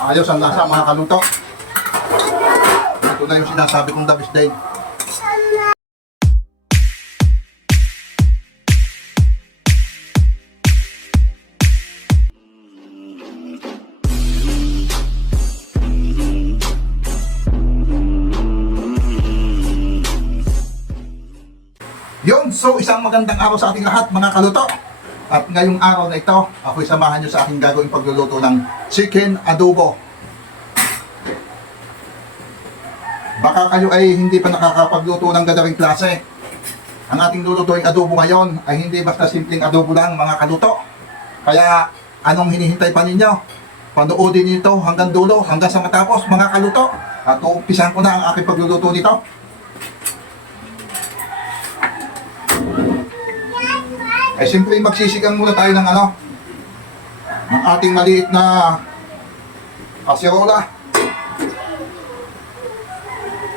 Ayos ang lasa mga kaluto. Ito na yung sinasabi kong the best day. Yun, so isang magandang araw sa ating lahat mga kaluto. At ngayong araw na ito, ako'y samahan nyo sa aking gagawing pagluluto ng chicken adobo. Baka kayo ay hindi pa nakakapagluto ng gadaring klase. Ang ating lulutuing adobo ngayon ay hindi basta simpleng adobo lang mga kaluto. Kaya anong hinihintay pa ninyo? Panoodin niyo ito hanggang dulo, hanggang sa matapos mga kaluto. At uumpisahan ko na ang aking pagluluto nito. Ay simple magsisigang muna tayo ng ng ating maliit na kaserola.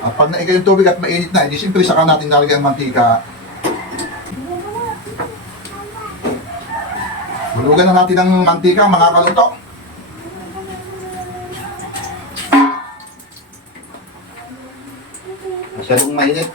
At pag naigay yung tubig at mainit na, hindi simple saka natin lalagyan ang mantika. Hulugan na natin ang mantika mga kaluto. Masyadong mainit.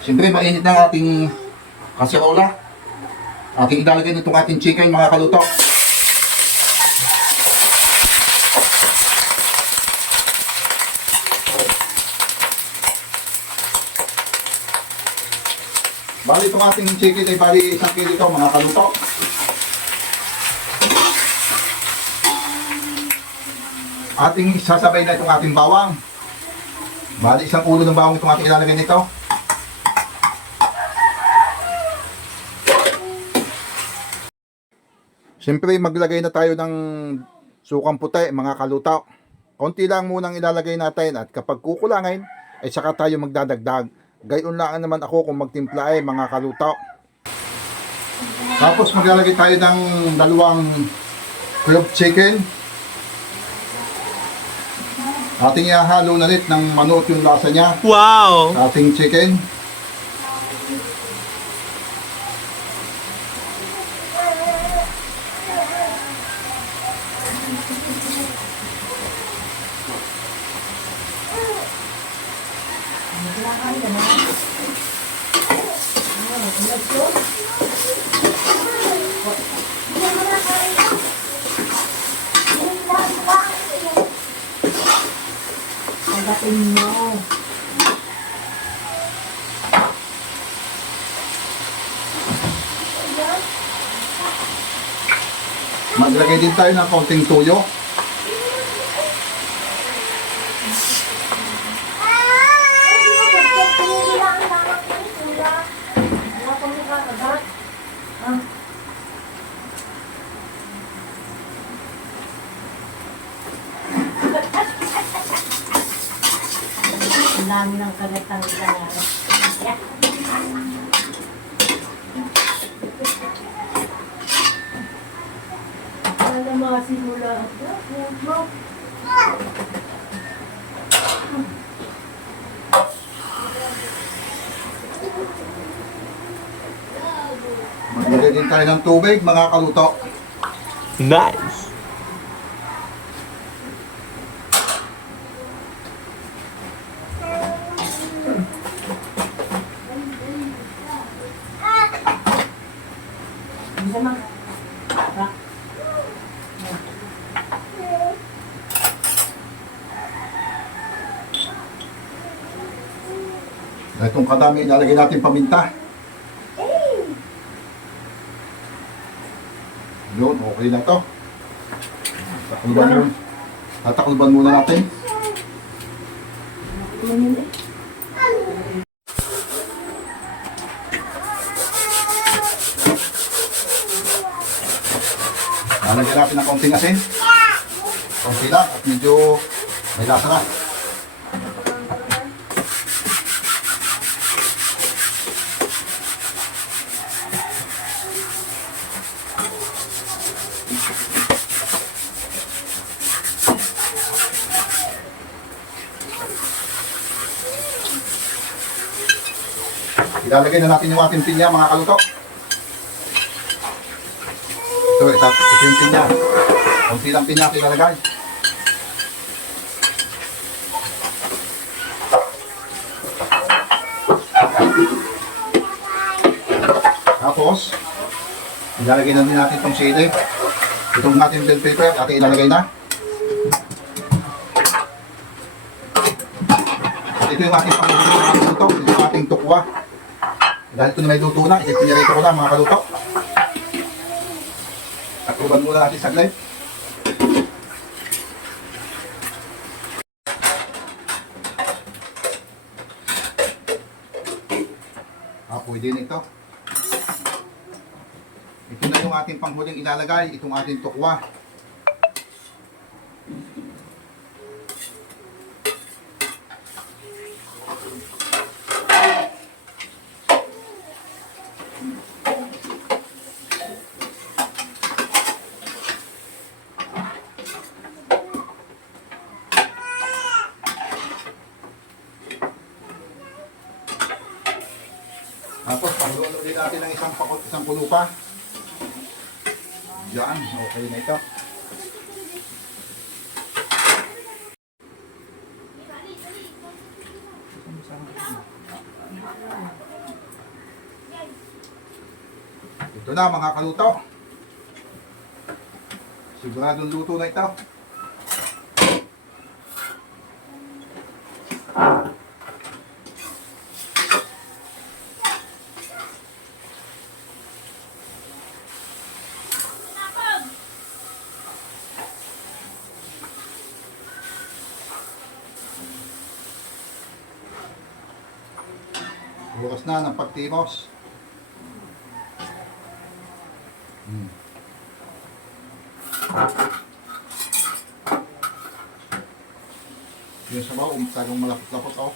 Siyempre, mainit na ang ating kaserola. Ating ilalagay nitong ating chicken, mga kaluto. Bali, itong ating chicken ay bali 1 kilo ito, mga kaluto. Ating sasabay na itong ating bawang. Bali, 1 ulo ng bawang itong ating ilalagay nito. Siyempre maglagay na tayo ng sukang puti mga kaluto. Konti lang munang ilalagay natin at kapag kukulangin ay saka tayo magdadagdag. Gayon lang naman ako kung magtimpla mga kaluto. Tapos maglalagay tayo ng 2 cube chicken. Ating ihahalo na ulit ng manok yung lasa niya. Wow! Ating chicken. Pagdating mo. Maglagay din tayo ng konting tuyo. Ang dami ng kagatang ilangan. Wala mga simula. Maglagay din tayo ng tubig mga kaluto. Nice. Itong kadami ilalagay natin paminta. Yun, okay na to. Tatakluban muna natin. Lalagyan natin ng konting asin. konti lang at medyo may lasa na. Ilalagay na natin yung ating pinya mga kaluto. Ito yung pinya. Kunti lang pinya natin ilalagay. Tapos, ilalagay na din natin itong sili. Itong ating bell pepper, ating ilalagay na. At ito yung ating pangluto, ito yung ating tukwa. Dahil ito na may luto na, ipinirito ko na mga kaluto. At uban muna natin saglit. Pwede na ito. Ito na yung ating panghuling ilalagay, itong ating tukwa. Tapos, pangluto din natin ng isang kulo pa. Yan, okay na ito. Ito na mga kaluto. Siguradong luto na ito. Bukas na ng pagtimos. Yung sabaw, talagang malapot-lapot ako.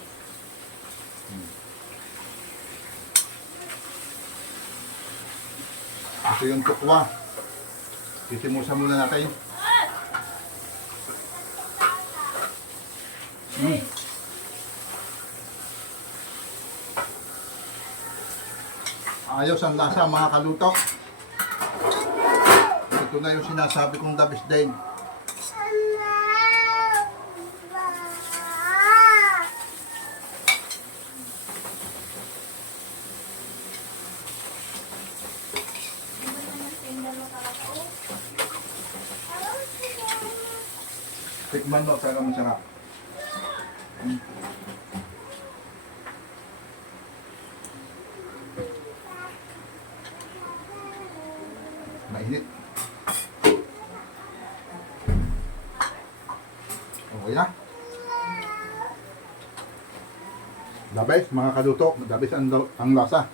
Ito yung tukwa. Titimusan muna natin. Ayos ang lasa mga kaluto. Ito na yung sinasabi kong the best din. Tikman mo, talagang masarap. Mainit. Okay na. The best mga kaluto, the best ang lasa.